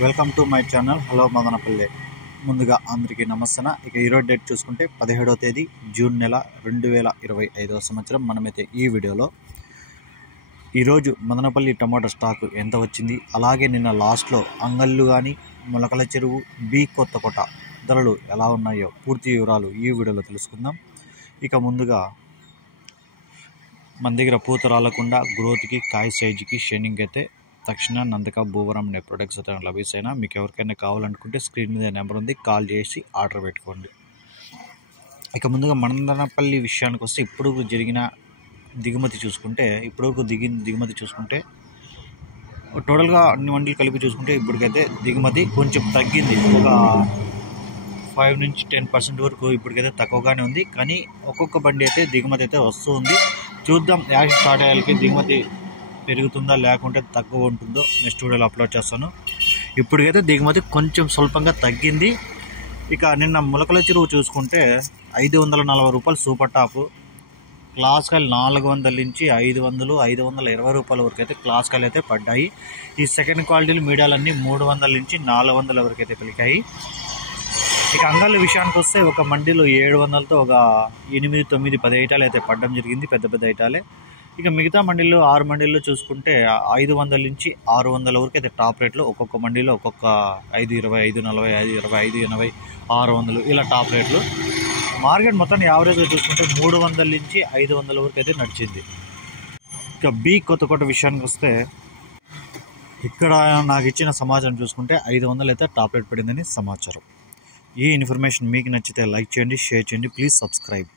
Welcome to my channel hello Madanapalle. ముందుగా అందరికీ నమస్తే. ఇక ఈరోజు డేట్ చూసుకుంటే 17వ తేదీ జూన్ నెల 2025వ సంవత్సరం. మనమైతే ఈ వీడియోలో ఈరోజు మదనపల్లి టమాటో స్టాక్ ఎంత వచ్చింది, అలాగే నిన్న లాస్ట్లో అంగళ్ళు కానీ మొలకల చెరువు బి కొత్తకోట ధరలు ఎలా ఉన్నాయో పూర్తి వివరాలు ఈ వీడియోలో తెలుసుకుందాం. ఇక ముందుగా మన దగ్గర పూత రాలకుండా గ్రోత్కి కాయ సైజుకి షైనింగ్ అయితే తక్షణ నందక భూవరం అనే ప్రొడక్ట్స్ అయితే లభిస్తాయినా. మీకు ఎవరికైనా కావాలనుకుంటే స్క్రీన్ మీద నెంబర్ ఉంది, కాల్ చేసి ఆర్డర్ పెట్టుకోండి. ఇక ముందుగా మదనపల్లి విషయానికి వస్తే ఇప్పుడు జరిగిన దిగుమతి చూసుకుంటే దిగుమతి చూసుకుంటే టోటల్గా అన్ని మండీలు కలిపి చూసుకుంటే ఇప్పటికైతే దిగుమతి కొంచెం తగ్గింది. ఒక 5 నుంచి 10% వరకు ఇప్పటికైతే తక్కువగానే ఉంది. కానీ ఒక్కొక్క బండి అయితే దిగుమతి అయితే వస్తూ ఉంది. చూద్దాం, యాష్ స్టార్ట్ అయ్యాలకి దిగుమతి పెరుగుతుందా లేకుంటే తక్కువ ఉంటుందో నెక్స్ట్ వీడియోలో అప్లోడ్ చేస్తాను. ఇప్పటికైతే దిగుమతి కొంచెం స్వల్పంగా తగ్గింది. ఇక నిన్న మొలకల చెరువు చూసుకుంటే 540 రూపాయలు సూపర్ టాప్, క్లాస్ కాయలు 400 నుంచి 500, 520 రూపాయల వరకు అయితే క్లాస్ కాయలు అయితే పడ్డాయి. ఈ సెకండ్ క్వాలిటీలు మీడియాలన్నీ 300 నుంచి 400 వరకు అయితే పలికాయి. ఇక అంగళ్ళ విషయానికి వస్తే ఒక మండీలో 700తో ఒక 8, 9, 10 ఐటాలు అయితే పడడం జరిగింది, పెద్ద పెద్ద ఐటాలే. ఇక మిగతా మండీల్లో 6 మండీల్లో చూసుకుంటే 500 నుంచి 600 వరకు అయితే టాప్ రేట్లో, ఒక్కొక్క మండీలో ఒక్కొక్క 520, 540, 520, 580, 600 ఇలా టాప్ రేట్లు. మార్కెట్ మొత్తాన్ని యావరేజ్గా చూసుకుంటే 300 నుంచి 500 వరకు అయితే నడిచింది. ఇక బి కొత్తకోట విషయానికి వస్తే ఇక్కడ నాకు ఇచ్చిన సమాచారం చూసుకుంటే 500 అయితే టాప్ రేట్ పడిందని సమాచారం. ఈ ఇన్ఫర్మేషన్ మీకు నచ్చితే లైక్ చేయండి, షేర్ చేయండి, ప్లీజ్ సబ్స్క్రైబ్.